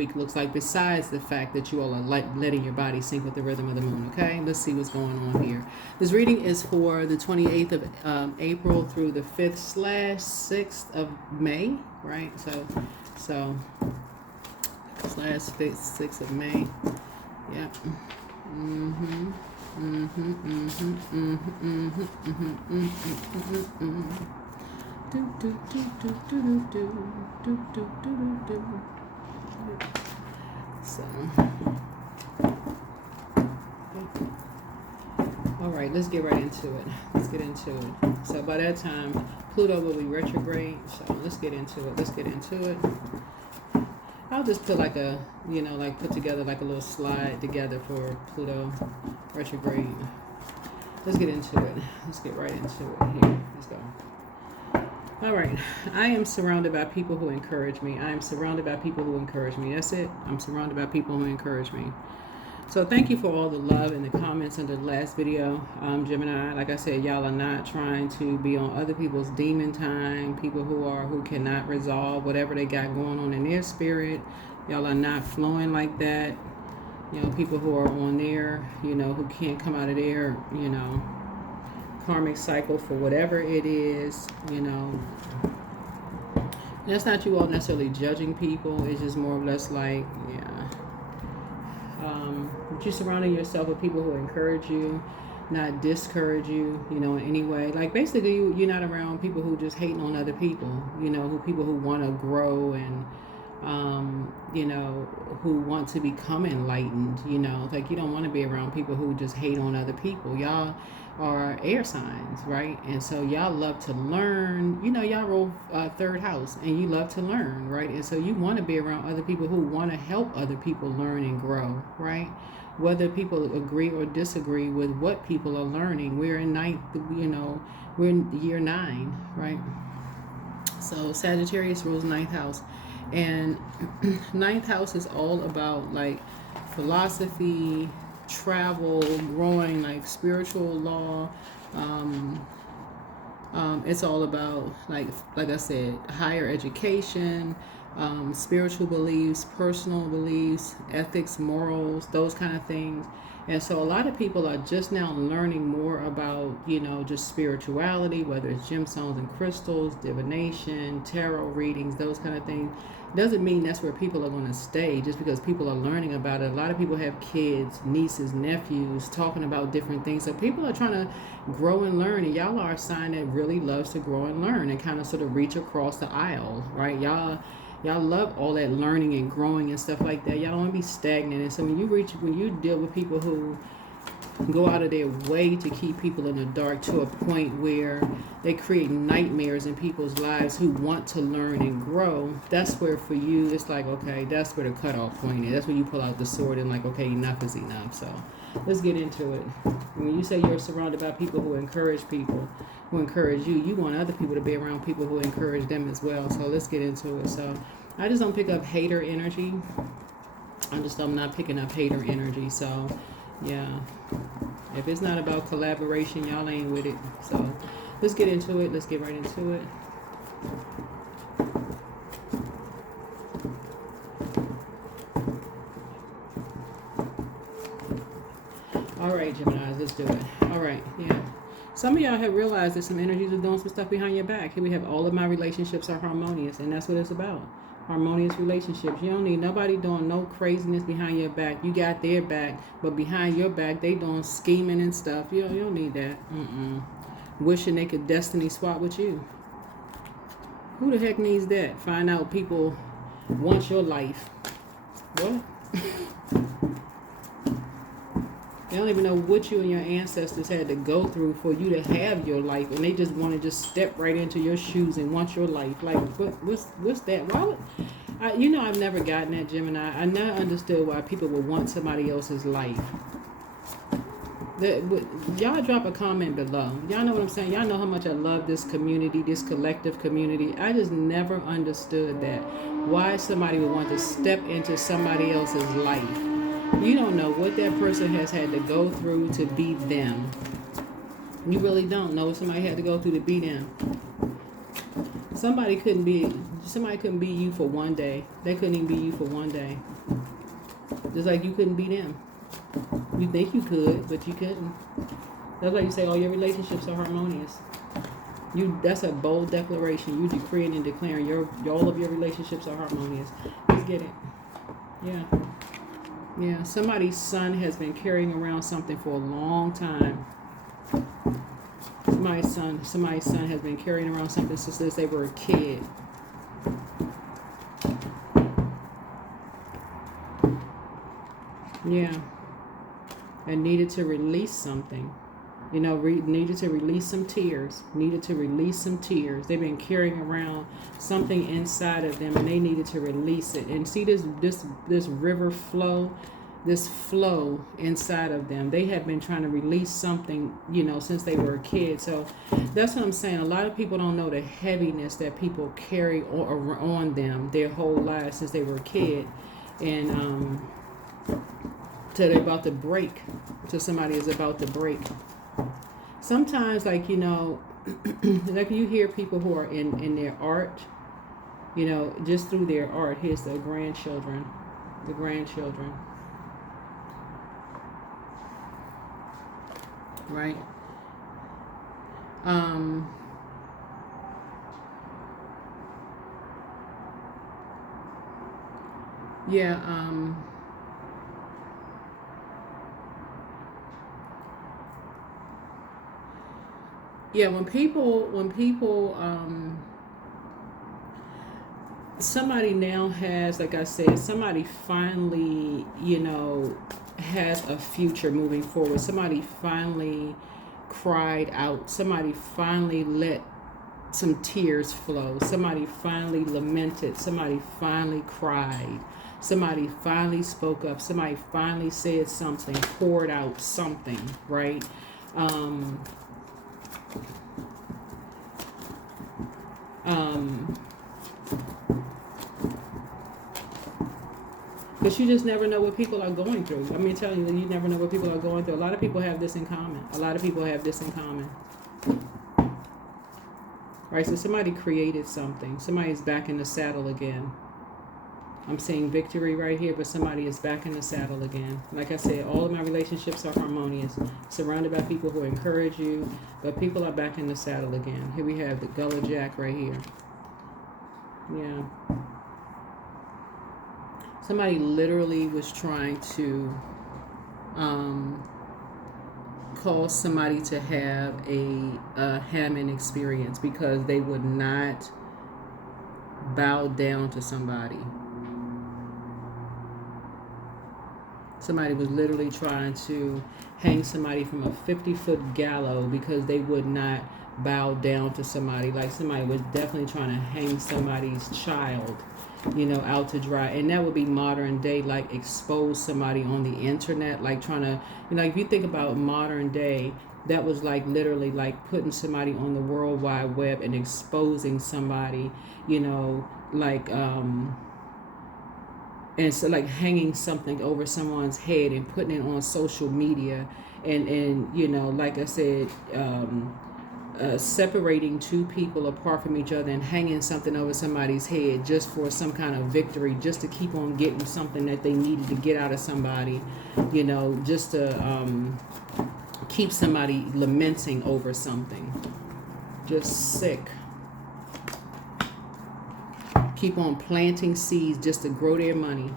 week looks like, besides the fact that you all are letting your body sync with the rhythm of the moon. Okay, let's see what's going on here. This reading is for the 28th of April through the 5th/6th of May, right? So /6th of May. Yeah. So, all right, let's get right into it. So by that time, Pluto will be retrograde. So let's get into it. I'll just put like a, put together like a little slide together for Pluto retrograde. Let's get into it. Let's get right into it here. Let's go. All right. I am surrounded by people who encourage me. That's it. I'm surrounded by people who encourage me. So thank you for all the love and the comments under the last video, Gemini. Like I said, y'all are not trying to be on other people's demon time. People who cannot resolve whatever they got going on in their spirit. Y'all are not flowing like that. People who are on there, who can't come out of their, karmic cycle for whatever it is, That's not you all necessarily judging people. It's just more or less like, but you're surrounding yourself with people who encourage you, not discourage you, in any way. Like basically you're not around people who just hating on other people, people who want to grow and, who want to become enlightened, like you don't want to be around people who just hate on other people. Y'all are air signs, right? And so y'all love to learn, y'all roll third house and you love to learn, right? And so you want to be around other people who want to help other people learn and grow, right? Whether people agree or disagree with what people are learning. We're in we're in year 9, right? So Sagittarius rules 9th house. And 9th house is all about like philosophy, travel, growing, like spiritual law. It's all about like I said, higher education, spiritual beliefs, personal beliefs, ethics, morals, those kind of things. And so a lot of people are just now learning more about, just spirituality, whether it's gemstones and crystals, divination, tarot readings, those kind of things. Doesn't mean that's where people are going to stay just because people are learning about it. A lot of people have kids, nieces, nephews talking about different things. So people are trying to grow and learn. And y'all are a sign that really loves to grow and learn and kind of sort of reach across the aisle, right? Y'all love all that learning and growing and stuff like that. Y'all don't want to be stagnant. And so when you deal with people who go out of their way to keep people in the dark to a point where they create nightmares in people's lives who want to learn and grow, that's where for you it's like, okay, that's where the cutoff point is. That's where you pull out the sword and like, okay, enough is enough. So let's get into it. When you say you're surrounded by people who encourage people, who encourage you, you want other people to be around people who encourage them as well. So let's get into it. So I just don't pick up hater energy. I'm not picking up hater energy. So yeah, if it's not about collaboration, y'all ain't with it. So let's get into it. Let's get right into it. All right, Geminis, let's do it. All right, yeah. Some of y'all have realized that some energies are doing some stuff behind your back. Here we have all of my relationships are harmonious, and that's what it's about. Harmonious relationships. You don't need nobody doing no craziness behind your back. You got their back, but behind your back, they doing scheming and stuff. You don't need that. Wishing they could destiny swap with you. Who the heck needs that? Find out people want your life. What? They don't even know what you and your ancestors had to go through for you to have your life, and they just want to just step right into your shoes and want your life. Like, what's that? Why would I've never gotten that, Gemini. I never understood why people would want somebody else's life. Y'all drop a comment below. Y'all know what I'm saying? Y'all know how much I love this community, this collective community. I just never understood that. Why somebody would want to step into somebody else's life. You don't know what that person has had to go through to be them. You really don't know what somebody had to go through to be them. Somebody couldn't somebody couldn't be you for one day. They couldn't even be you for one day. Just like you couldn't be them. You think you could, but you couldn't. That's why you say all your relationships are harmonious. That's a bold declaration. You decreeing and declaring all of your relationships are harmonious. Let's get it. Yeah. Yeah. Somebody's son has been carrying around something for a long time. Somebody's son has been carrying around something since they were a kid. Yeah. And needed to release something. Needed to release some tears. They've been carrying around something inside of them, and they needed to release it. And see this river flow, this flow inside of them. They have been trying to release something, since they were a kid. So that's what I'm saying. A lot of people don't know the heaviness that people carry on them their whole lives since they were a kid, and till they're about to break. Till somebody is about to break. Sometimes, like like you hear people who are in their art, just through their art. Here's the grandchildren, right? Yeah. Yeah, when people, somebody now has, like I said, somebody finally, has a future moving forward. Somebody finally cried out. Somebody finally let some tears flow. Somebody finally lamented. Somebody finally cried. Somebody finally spoke up. Somebody finally said something, poured out something, right? But you just never know what people are going through. I mean, telling you that you never know what people are going through. A lot of people have this in common. Right, so somebody created something. Somebody's back in the saddle again. I'm seeing victory right here, but somebody is back in the saddle again. Like I said, all of my relationships are harmonious. Surrounded by people who encourage you, but people are back in the saddle again. Here we have the Gullah Jack right here. Yeah. Somebody literally was trying to cause somebody to have a Hammond experience because they would not bow down to somebody. Somebody was literally trying to hang somebody from a 50-foot gallows because they would not bow down to somebody. Like somebody was definitely trying to hang somebody's child, out to dry. And that would be modern day, like expose somebody on the internet, like trying to, if you think about modern day, that was like literally like putting somebody on the World Wide Web and exposing somebody, and so like hanging something over someone's head and putting it on social media and like I said, separating two people apart from each other and hanging something over somebody's head just for some kind of victory, just to keep on getting something that they needed to get out of somebody, just to keep somebody lamenting over something. Just sick. Keep on planting seeds just to grow their money.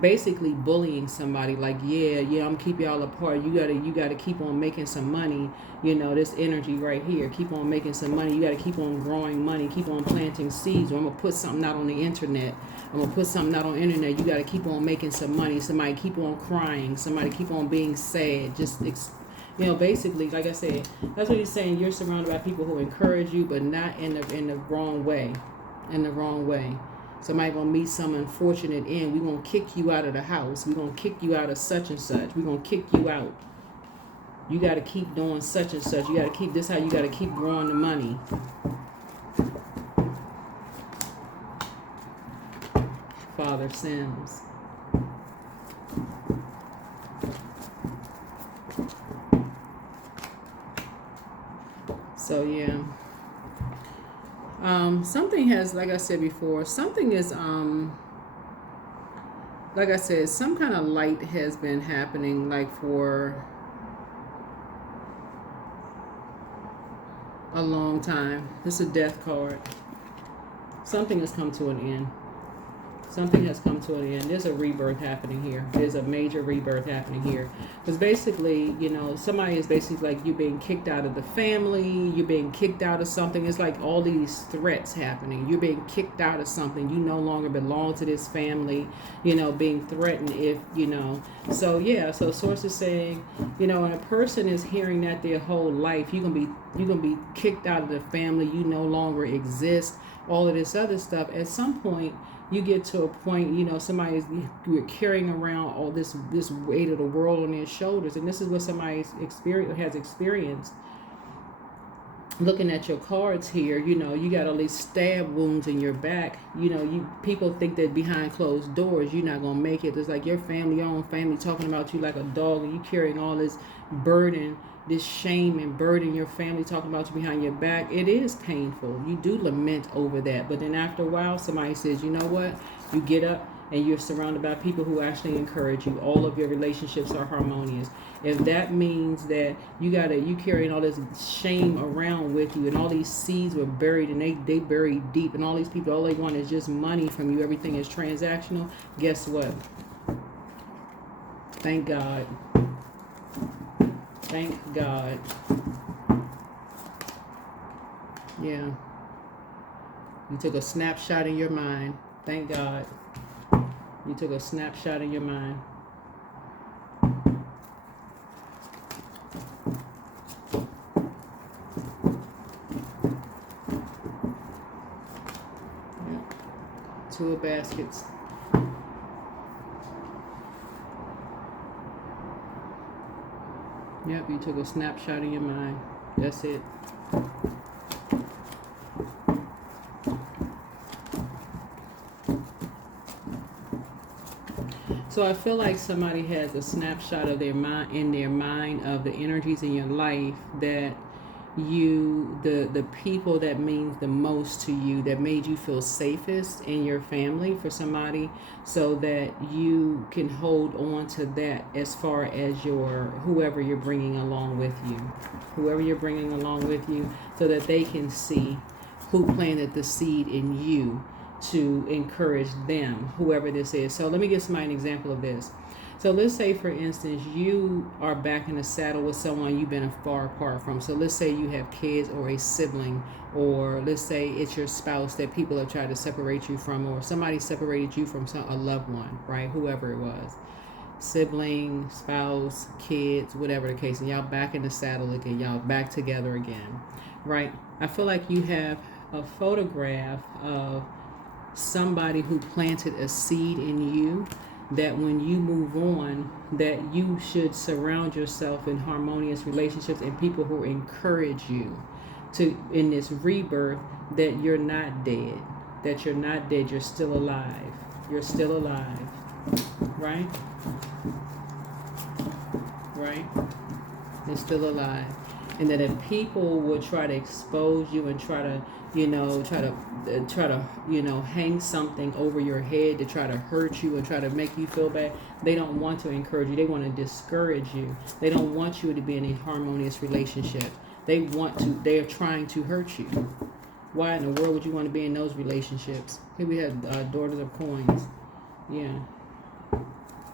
Basically bullying somebody, like, I'm gonna keep y'all apart. You gotta keep on making some money. This energy right here. Keep on making some money. You gotta keep on growing money. Keep on planting seeds. Or I'm gonna put something out on the internet. You gotta keep on making some money. Somebody keep on crying. Somebody keep on being sad. Just basically, like I said, that's what he's saying. You're surrounded by people who encourage you, but not in the wrong way. Somebody gonna meet some unfortunate end. We gonna kick you out of the house. We gonna kick you out of such and such. We gonna kick you out. You gotta keep doing such and such. You gotta keep this. How you gotta keep growing the money. Father Sims. So yeah. Something has, like I said before, something is, like I said, some kind of light has been happening, like for a long time. This is a death card. Something has come to an end. Something has come to an end. There's a rebirth happening here. There's a major rebirth happening here. Because basically, you know, somebody is basically like you being kicked out of the family. You're being kicked out of something. It's like all these threats happening. You're being kicked out of something. You no longer belong to this family. You know, being threatened if, you know. So, yeah. So, source is saying, you know, when a person is hearing that their whole life, you're gonna be kicked out of the family. You no longer exist. All of this other stuff. At some point, you get to a point, you know, you're carrying around all this weight of the world on their shoulders, and this is what somebody's has experienced. Looking at your cards here, you know, you got all these stab wounds in your back. You know, people think that behind closed doors you're not gonna make it. It's like your family, your own family, talking about you like a dog, and you carrying all this burden, this shame and burden, your family talking about you behind your back. It is painful. You do lament over that. But then after a while, somebody says, you know what? You get up and you're surrounded by people who actually encourage you. All of your relationships are harmonious. If that means that you carrying all this shame around with you, and all these seeds were buried, and they buried deep, and all these people, all they want is just money from you. Everything is transactional. Guess what? Thank God. Thank God. Yeah. You took a snapshot in your mind. Thank God. You took a snapshot in your mind. Yeah. Two of baskets. Yep, you took a snapshot in your mind. That's it. So I feel like somebody has a snapshot of their mind of the energies in your life that the people that means the most to you, that made you feel safest in your family, for somebody, so that you can hold on to that as far as whoever you're bringing along with you, so that they can see who planted the seed in you to encourage them, whoever this is. So let me give somebody an example of this. So let's say, for instance, you are back in the saddle with someone you've been far apart from. So let's say you have kids or a sibling, or let's say it's your spouse that people have tried to separate you from, or somebody separated you from a loved one, right? Whoever it was. Sibling, spouse, kids, whatever the case. And y'all back in the saddle again. Y'all back together again, right? I feel like you have a photograph of somebody who planted a seed in you, that when you move on, that you should surround yourself in harmonious relationships and people who encourage you to, in this rebirth, that you're not dead, you're still alive, right? You're still alive. And that if people would try to expose you and try to hang something over your head to try to hurt you and try to make you feel bad, they don't want to encourage you. They want to discourage you. They don't want you to be in a harmonious relationship. They are trying to hurt you. Why in the world would you want to be in those relationships? Here we have Daughters of Coins. Yeah.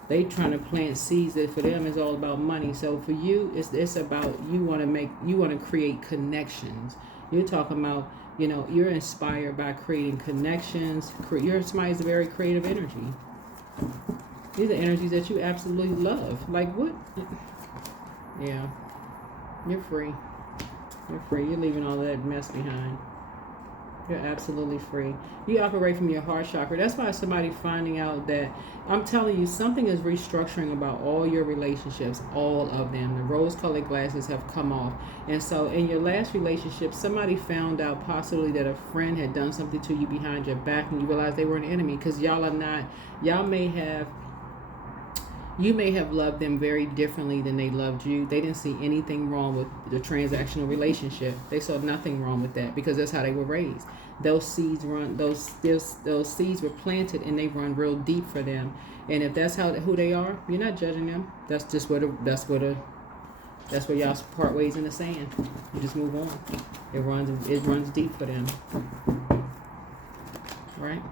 They trying to plant seeds that for them is all about money. So for you, it's about you want to create connections. You're talking about, you're inspired by creating connections. You're somebody's very creative energy. These are energies that you absolutely love. Like what? Yeah. You're free. You're leaving all that mess behind. You're absolutely free. You operate from your heart chakra. That's why somebody finding out that, I'm telling you, something is restructuring about all your relationships, all of them. The rose-colored glasses have come off. And so in your last relationship, somebody found out possibly that a friend had done something to you behind your back, and you realized they were an enemy, because y'all may have You may have loved them very differently than they loved you. They didn't see anything wrong with the transactional relationship. They saw nothing wrong with that because that's how they were raised. Those seeds run. Those seeds were planted and they run real deep for them. And if that's who they are, you're not judging them. That's just that's where y'all part ways in the sand. You just move on. It runs deep for them. Right?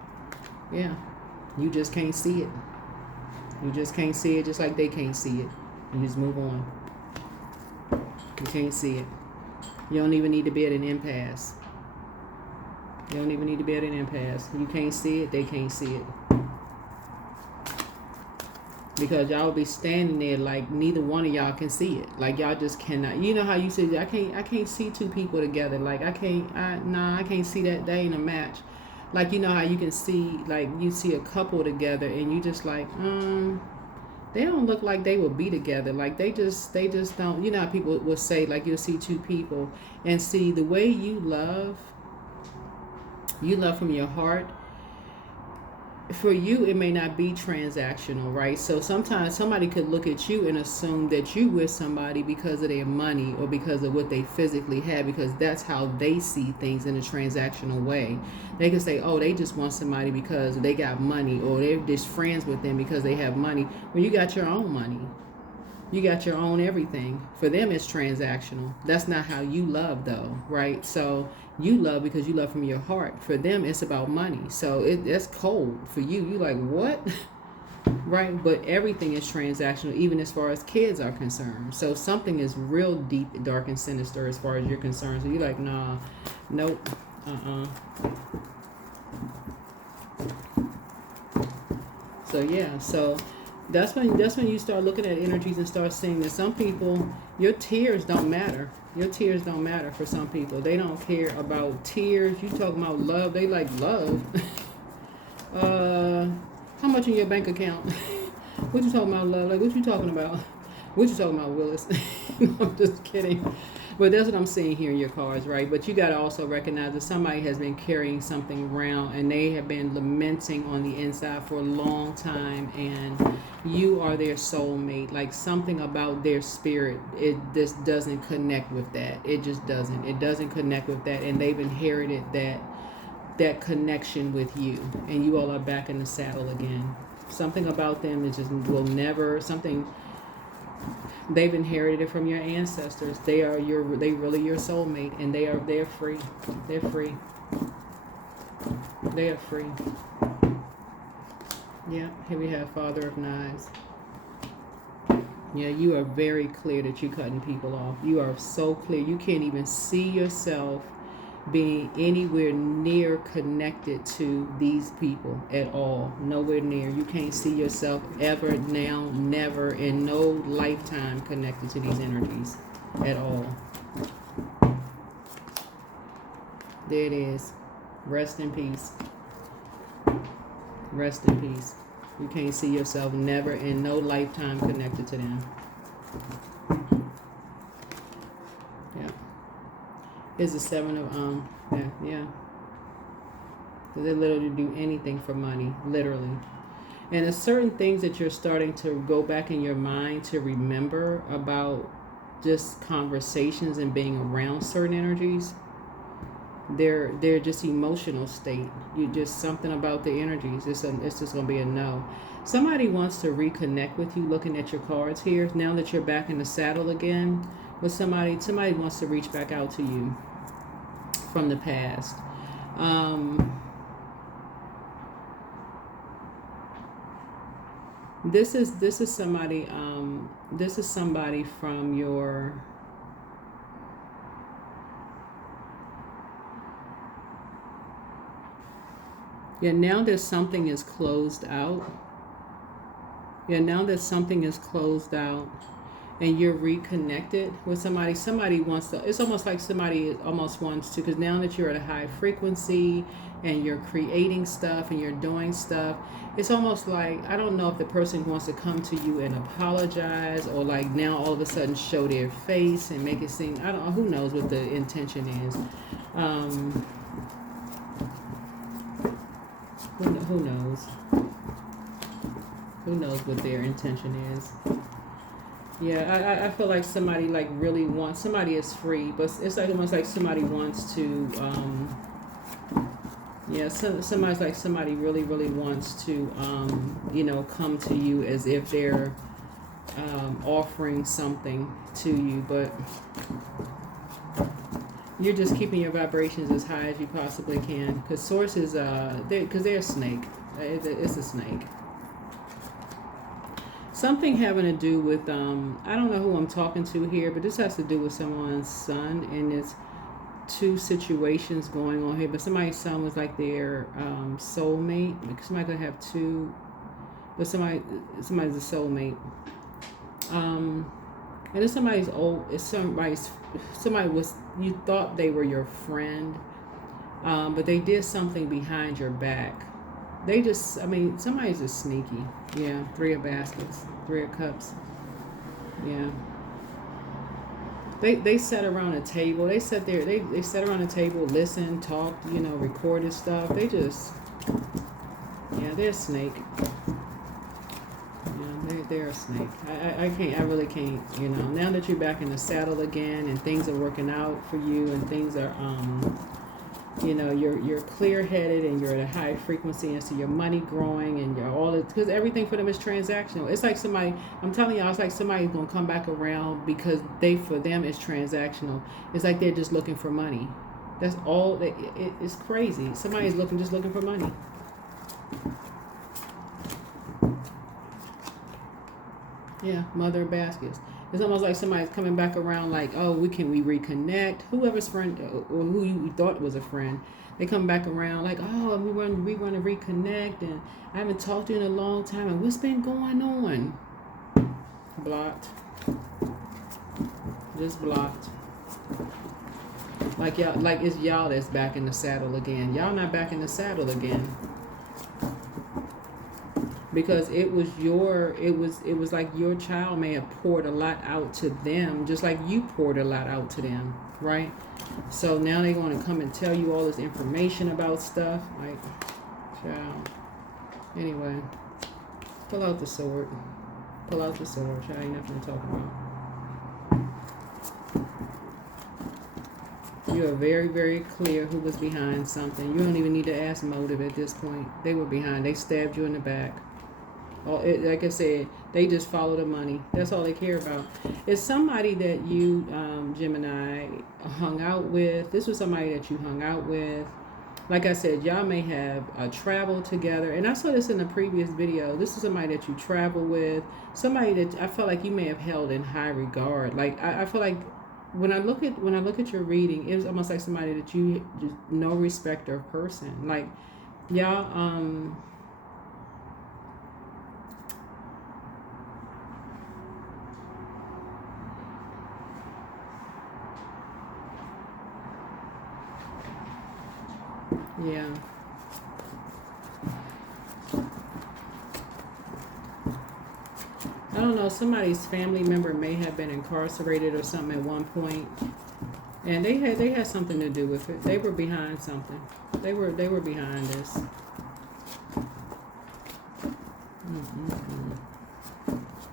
Yeah. You just can't see it. You just can't see it just like they can't see it. You just move on. You can't see it. You don't even need to be at an impasse. You don't even need to be at an impasse. You can't see it, they can't see it. Because y'all will be standing there like neither one of y'all can see it. Like y'all just cannot. You know how you say I can't see two people together. Like I can't see that. They ain't a match. Like, you know how you can see, like, you see a couple together and you just like, they don't look like they will be together. Like, they just don't, you know how people will say, like, you'll see two people and see the way you love from your heart. For you, it may not be transactional, right? So sometimes somebody could look at you and assume that you with somebody because of their money or because of what they physically have, because that's how they see things in a transactional way. They could say, oh, they just want somebody because they got money, or they're just friends with them because they have money. When you got your own money, you got your own everything. For them, it's transactional. That's not how you love, though, right? So you love because you love from your heart. For them, it's about money. So that's cold. For you, you like, what? Right? But everything is transactional, even as far as kids are concerned. So something is real deep, dark, and sinister as far as you're concerned. So you're like, nah, nope, So yeah, so that's when you start looking at energies and start seeing that some people, your tears don't matter. Your tears don't matter for some people. They don't care about tears. You talking about love? They like love. How much in your bank account? What you talking about, love? Like, what you talking about? What you talking about, Willis? I'm just kidding. But that's what I'm seeing here in your cards, right? But you got to also recognize that somebody has been carrying something around and they have been lamenting on the inside for a long time, and you are their soulmate. Like, something about their spirit, it just doesn't connect with that. It just doesn't. It doesn't connect with that, and they've inherited that connection with you, and you all are back in the saddle again. Something about them is just will never something. They've inherited it from your ancestors. They really your soulmate, and they're free. They're free. They are free. Yeah, here we have Father of Knives. Yeah, you are very clear that you're cutting people off. You are so clear. You can't even see yourself being anywhere near connected to these people at all. Nowhere near. You can't see yourself ever, now, never, in no lifetime connected to these energies at all. There it is. Rest in peace. Rest in peace. You can't see yourself never in no lifetime connected to them. Yeah. Is the Seven of yeah. They literally do anything for money, literally. And there's certain things that you're starting to go back in your mind to remember about just conversations and being around certain energies. They're just emotional state. You just something about the energies. It's just gonna be a no. Somebody wants to reconnect with you. Looking at your cards here, now that you're back in the saddle again, with somebody wants to reach back out to you from the past. This is somebody. This is somebody from your. Yeah, now that something is closed out. Yeah, now that something is closed out and you're reconnected with somebody, somebody wants to, it's almost like somebody almost wants to, because now that you're at a high frequency and you're creating stuff and you're doing stuff, it's almost like, I don't know if the person wants to come to you and apologize, or like now all of a sudden show their face and make it seem, I don't know, who knows what the intention is. Who knows? Who knows what their intention is? Yeah, I feel like somebody like really wants, somebody is free, but it's like almost like somebody wants to, yeah, somebody's like somebody really, really wants to, you know, come to you as if they're offering something to you, but you're just keeping your vibrations as high as you possibly can. Because source is, because they're a snake. It's a snake. Something having to do with, I don't know who I'm talking to here, but this has to do with someone's son, and it's two situations going on here. But somebody's son was like their soulmate. Like somebody could have two, but somebody's a soulmate. And it's somebody's old. It's somebody was, you thought they were your friend, but they did something behind your back. They just, I mean, somebody's just sneaky. Yeah, 3 of baskets, 3 of cups. Yeah. They sat around a table. They sat there. They sat around a table, listened, talked, you know, recorded stuff. They just, yeah, they're a snake. Yeah, they're a snake. I can't, I really can't, you know. Now that you're back in the saddle again and things are working out for you and things are, you know, you're clear-headed and you're at a high frequency, and so your money growing and you're all, because everything for them is transactional. It's like somebody, I'm telling y'all, it's like somebody's gonna come back around because for them it's transactional. It's like they're just looking for money. That's all. It's crazy. Somebody's just looking for money. Yeah, mother of baskets. It's almost like somebody's coming back around like, oh, we reconnect? Whoever's friend or who you thought was a friend, they come back around like, oh, we want to reconnect, and I haven't talked to you in a long time, and what's been going on? Blocked. Just blocked. Like y'all, like it's y'all that's back in the saddle again. Y'all not back in the saddle again. Because it was like your child may have poured a lot out to them, just like you poured a lot out to them, right? So now they're going to come and tell you all this information about stuff, like, child. Anyway, pull out the sword. Pull out the sword, child. Ain't nothing to talk about. You are very, very clear who was behind something. You don't even need to ask motive at this point. They were behind. They stabbed you in the back. Like I said, they just follow the money. That's all they care about. It's somebody that you, Gemini, hung out with. This was somebody that you hung out with. Like I said, y'all may have traveled together. And I saw this in a previous video. This is somebody that you travel with. Somebody that I felt like you may have held in high regard. Like I feel like when I look at your reading, it was almost like somebody that you just no respecter of person. Like y'all, yeah. I don't know, somebody's family member may have been incarcerated or something at one point, and they had something to do with it. They were behind something. They were behind this.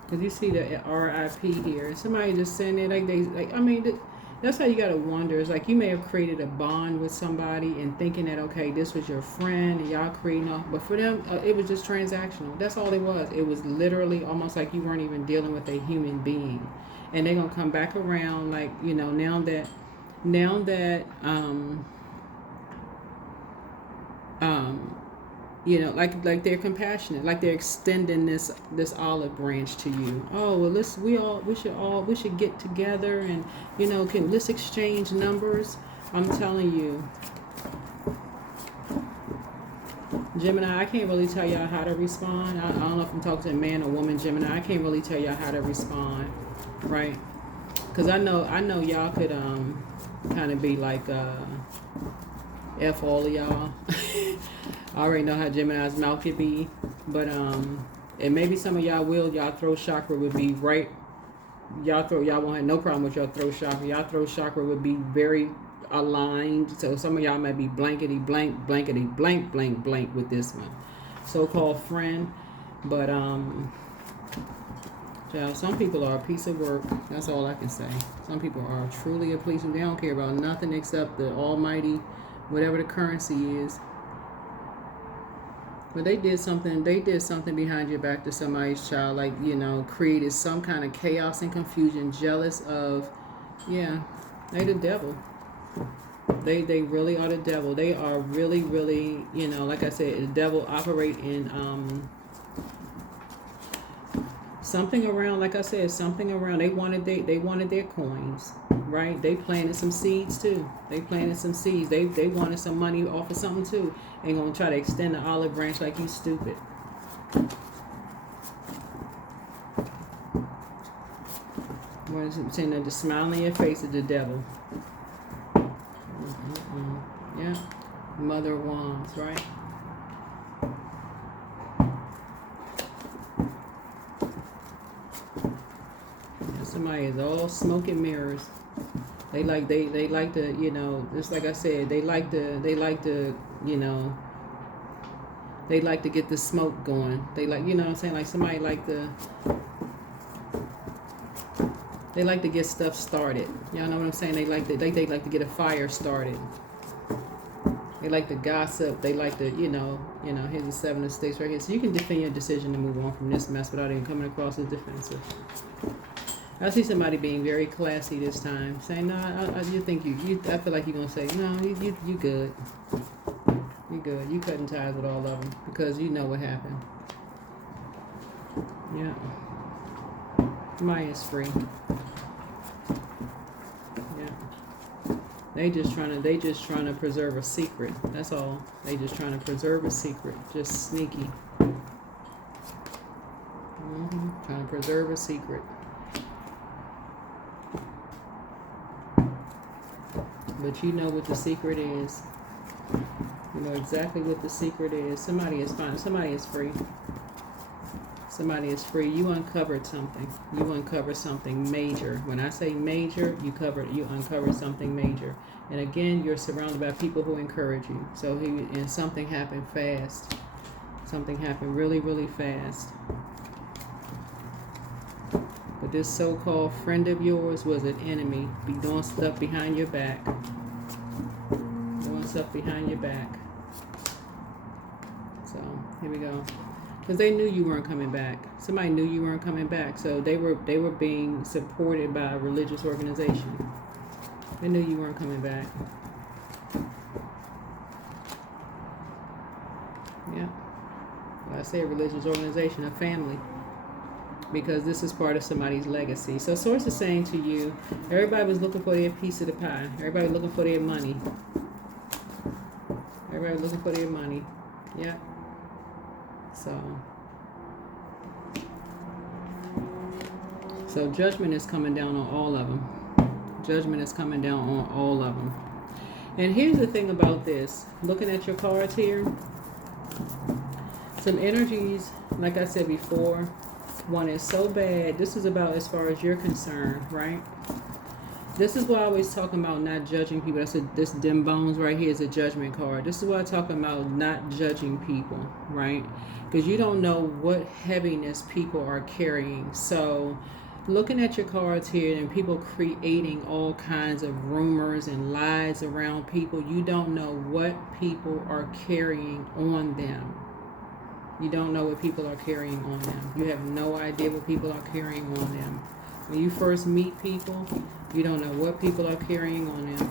Because you see the RIP here. Somebody just saying it like I mean, that's how you gotta wonder. It's like you may have created a bond with somebody and thinking that, okay, this was your friend and y'all creating off, but for them it was just transactional. That's all it was. It was literally almost like you weren't even dealing with a human being, and they're gonna come back around, like, you know, now that you know, like they're compassionate, like they're extending this olive branch to you. Oh well, we should get together and, you know, let's exchange numbers. I'm telling you, Gemini, I can't really tell y'all how to respond. I don't know if I'm talking to a man or woman, Gemini. I can't really tell y'all how to respond, right? Because I know y'all could kind of be like F all of y'all. I already know how Gemini's mouth could be, but and maybe some of y'all throat chakra would be right. Y'all won't have no problem with your throat chakra. Y'all throat chakra would be very aligned. So some of y'all might be blankety blank with this one. So-called friend. But child, some people are a piece of work. That's all I can say. Some people are truly a piece of. They don't care about nothing except the almighty, whatever the currency is. But they did something. They did something behind your back to somebody's child, like, you know, created some kind of chaos and confusion, jealous of. Yeah, they the devil. They really are the devil. They are really, really, you know, like I said, the devil operate in something around, like I said, something around. They wanted their coins, right? They planted some seeds too. They planted some seeds. They wanted some money off of something too. Ain't gonna try to extend the olive branch like you stupid. Saying that the smile on your face of the devil. Yeah, Mother of Wands, right? And somebody is all smoke and mirrors. They like to, you know, just like I said, they like to, you know, they like to get the smoke going. They like, you know what I'm saying, like somebody they like to get stuff started. Y'all know what I'm saying? They like to get a fire started. They like to gossip. They like to, you know, here's the 7 of Sticks right here. So you can defend your decision to move on from this mess without even coming across as defensive. I see somebody being very classy this time, saying, "No, you think you. I feel like you're gonna say, no, you good. You good. You cutting ties with all of them because you know what happened. Yeah, Maya's free. Yeah, they just trying to preserve a secret. That's all. They just trying to preserve a secret. Just sneaky. Trying to preserve a secret." But you know what the secret is. You know exactly what the secret is. Somebody is fine. Somebody is free. Somebody is free. You uncovered something. You uncovered something major. When I say major, you uncovered something major. And again, you're surrounded by people who encourage you. So and something happened fast. Something happened really, really fast. But this so-called friend of yours was an enemy. Be doing stuff behind your back. Doing stuff behind your back. So, here we go. Because they knew you weren't coming back. Somebody knew you weren't coming back. So they were being supported by a religious organization. They knew you weren't coming back. Yeah. Well, I say a religious organization, a family. Because this is part of somebody's legacy. So Source is saying to you, everybody was looking for their piece of the pie. Everybody looking for their money. Everybody looking for their money. Yeah. So judgment is coming down on all of them. Judgment is coming down on all of them. And here's the thing about this. Looking at your cards here. Some energies, like I said before, one is so bad. This is about as far as you're concerned, right? This is why I always talking about not judging people. That's this dim bones right here is a judgment card. This is why I'm talking about not judging people, right? Because you don't know what heaviness people are carrying. So looking at your cards here and people creating all kinds of rumors and lies around people, you don't know what people are carrying on them. You don't know what people are carrying on them. You have no idea what people are carrying on them. When you first meet people, you don't know what people are carrying on them.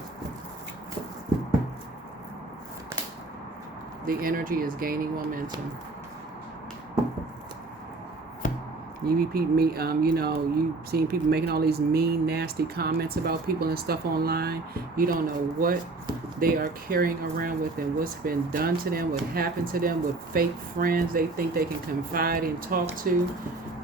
The energy is gaining momentum. You seen people making all these mean, nasty comments about people and stuff online. You don't know what they are carrying around with them, what's been done to them, what happened to them, with fake friends they think they can confide and talk to.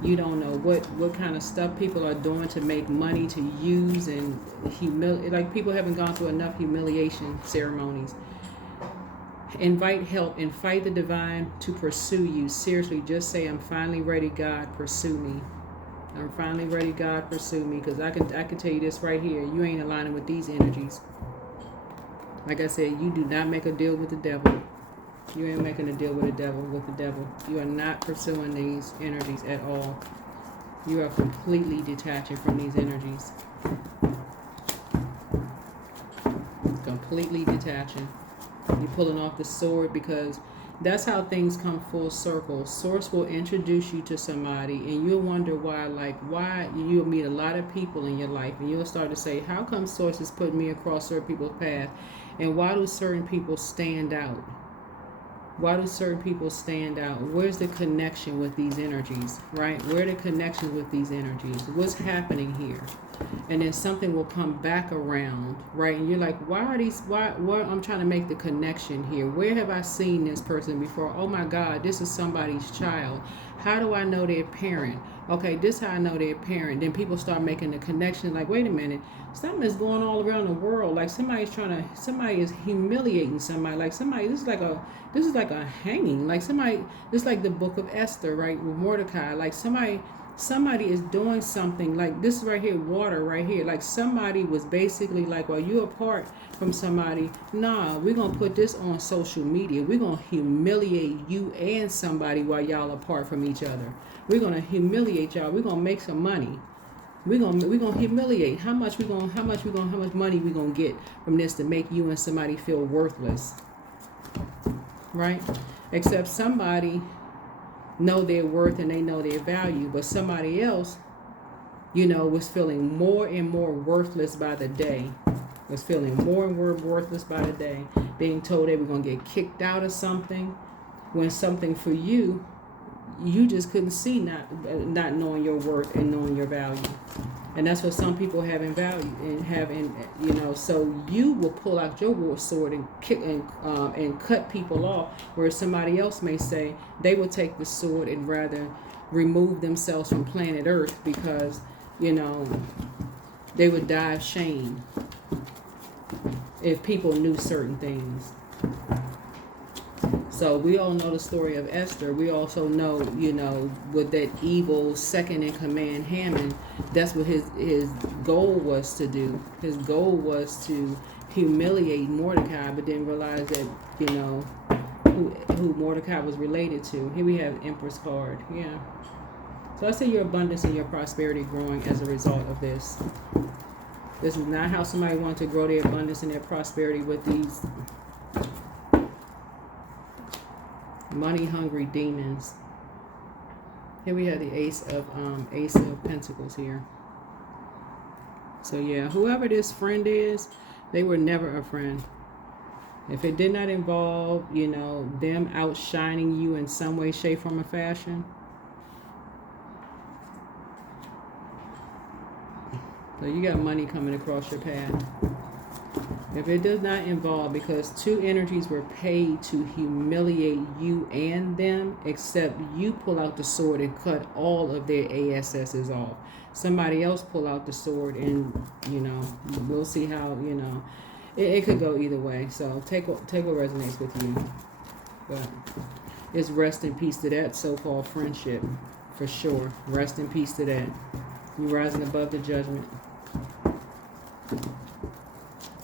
You don't know what kind of stuff people are doing to make money, to use and humiliate. Like, people haven't gone through enough humiliation ceremonies. Invite help and fight the divine to pursue you. Seriously, just say, I'm finally ready, God, pursue me. I'm finally ready, God, pursue me. Because I can tell you this right here. You ain't aligning with these energies. Like I said, you do not make a deal with the devil. You ain't making a deal with the devil. You are not pursuing these energies at all. You are completely detaching from these energies. Completely detaching. You're pulling off the sword because that's how things come full circle. Source will introduce you to somebody and you'll wonder why you'll meet a lot of people in your life and you'll start to say, how come Source is putting me across certain people's path? And why do certain people stand out? Why do certain people stand out? Where's the connection with these energies, right? Where are the connections with these energies? What's happening here? And then something will come back around, right? And you're like, why I'm trying to make the connection here. Where have I seen this person before? Oh my God, this is somebody's child. How do I know their parent? Okay, this is how I know their parent. Then people start making the connection like, wait a minute, something is going all around the world. Like somebody is humiliating somebody. Like somebody, this is like a hanging. Like somebody, this is like the book of Esther, right? With Mordecai. Like somebody is doing something like this right here, water right here. Like somebody was basically like, well, you're apart from somebody. Nah, we're going to put this on social media. We're going to humiliate you and somebody while y'all apart from each other. We're going to humiliate y'all. We're going to make some money. We're gonna humiliate. How much money we gonna get from this to make you and somebody feel worthless, right? Except somebody know their worth and they know their value, but somebody else, was feeling more and more worthless by the day. Was feeling more and more worthless by the day. Being told they were gonna get kicked out of something, when something for you. You just couldn't see not knowing your worth and knowing your value. And that's what some people have in value and have in, so you will pull out your war sword and kick and cut people off, where somebody else may say they will take the sword and rather remove themselves from planet Earth because, they would die of shame if people knew certain things. So we all know the story of Esther. We also know, with that evil second in command Haman, that's what his goal was to do. His goal was to humiliate Mordecai, but didn't realize that, who Mordecai was related to. Here we have Empress card. Yeah. So I see your abundance and your prosperity growing as a result of this. This is not how somebody wants to grow their abundance and their prosperity with these money-hungry demons. Here we have the Ace of Pentacles here. So yeah, whoever this friend is, they were never a friend. If it did not involve, them outshining you in some way, shape, form, or fashion. So you got money coming across your path. If it does not involve, because two energies were paid to humiliate you and them, except you pull out the sword and cut all of their ASSs off. Somebody else pull out the sword and, we'll see how, it could go either way. So take what resonates with you. But it's rest in peace to that so-called friendship, for sure. Rest in peace to that. You rising above the judgment.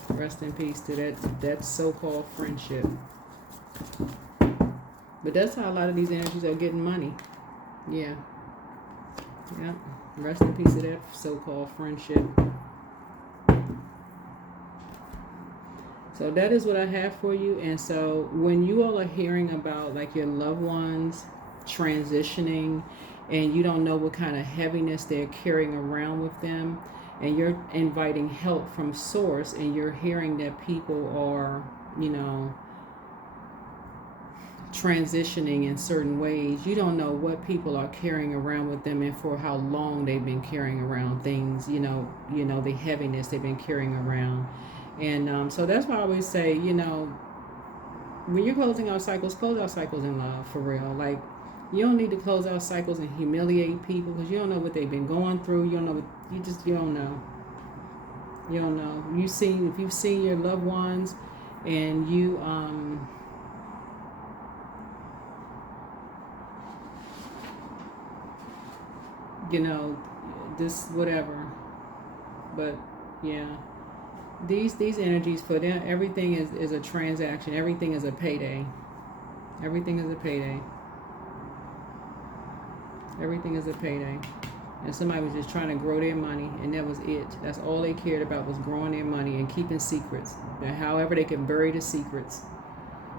Rest in peace to that so-called friendship. But that's how a lot of these energies are getting money. Yeah. Yeah. Rest in peace to that so-called friendship. So that is what I have for you. And so when you all are hearing about like your loved ones transitioning and you don't know what kind of heaviness they're carrying around with them, and you're inviting help from source, and you're hearing that people are, transitioning in certain ways, you don't know what people are carrying around with them and for how long they've been carrying around things, the heaviness they've been carrying around. And so that's why I always say, when you're closing out cycles, close out cycles in love, for real. Like, you don't need to close out cycles and humiliate people because you don't know what they've been going through. You don't know you don't know. You don't know. If you've seen your loved ones and you this whatever. But yeah. These energies for them, everything is a transaction, everything is a payday. Everything is a payday. Everything is a payday. And somebody was just trying to grow their money, and that was it. That's all they cared about, was growing their money and keeping secrets. And however they can bury the secrets.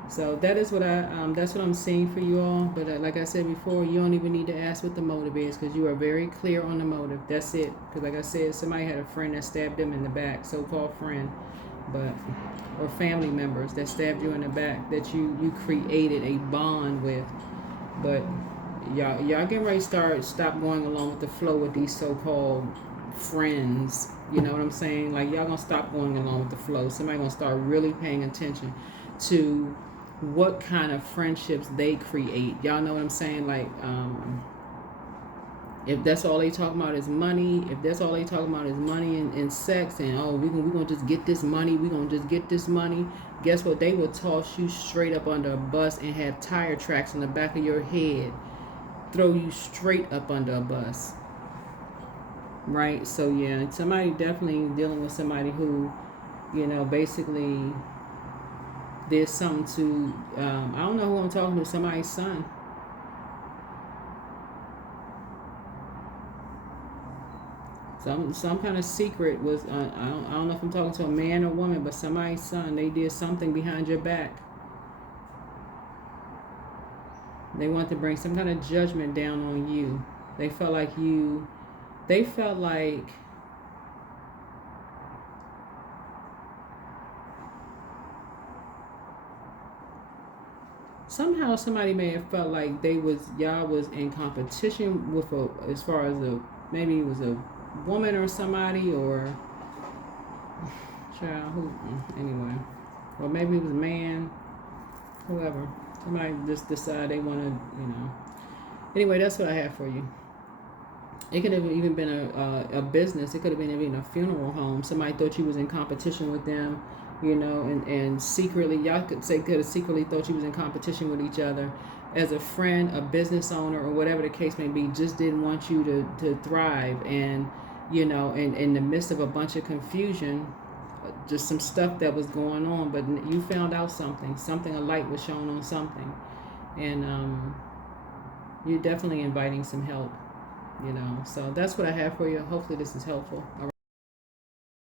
So that is what that's what I'm seeing for you all. But like I said before, you don't even need to ask what the motive is, because you are very clear on the motive. That's it. Because like I said, somebody had a friend that stabbed them in the back, so-called friend, but or family members that stabbed you in the back that you created a bond with. But y'all getting ready to stop going along with the flow with these so-called friends. You know what I'm saying? Like, y'all gonna stop going along with the flow. Somebody gonna start really paying attention to what kind of friendships they create. Y'all know what I'm saying? Like, if that's all they talking about is money, if that's all they talking about is money and sex, and oh, we gonna just get this money, we gonna just get this money, guess what? They will toss you straight up under a bus and have tire tracks on the back of your head, throw you straight up under a bus. Right? So yeah, somebody definitely dealing with somebody who, basically did something to, I don't know who I'm talking to, somebody's son. Some kind of secret was, I don't know if I'm talking to a man or woman, but somebody's son, they did something behind your back. They want to bring some kind of judgment down on you. They felt like somehow somebody may have felt like y'all was in competition with as far as maybe it was a woman or somebody, or child, anyway, or maybe it was a man, whoever. Somebody just decided they want to, Anyway, that's what I have for you. It could have even been a business. It could have been even a funeral home. Somebody thought you was in competition with them, and secretly, y'all could have secretly thought you was in competition with each other as a friend, a business owner, or whatever the case may be. Just didn't want you to thrive, and in the midst of a bunch of confusion, just some stuff that was going on, but you found out something, a light was shown on something, and you're definitely inviting some help. So that's what I have for you. Hopefully this is helpful. All right.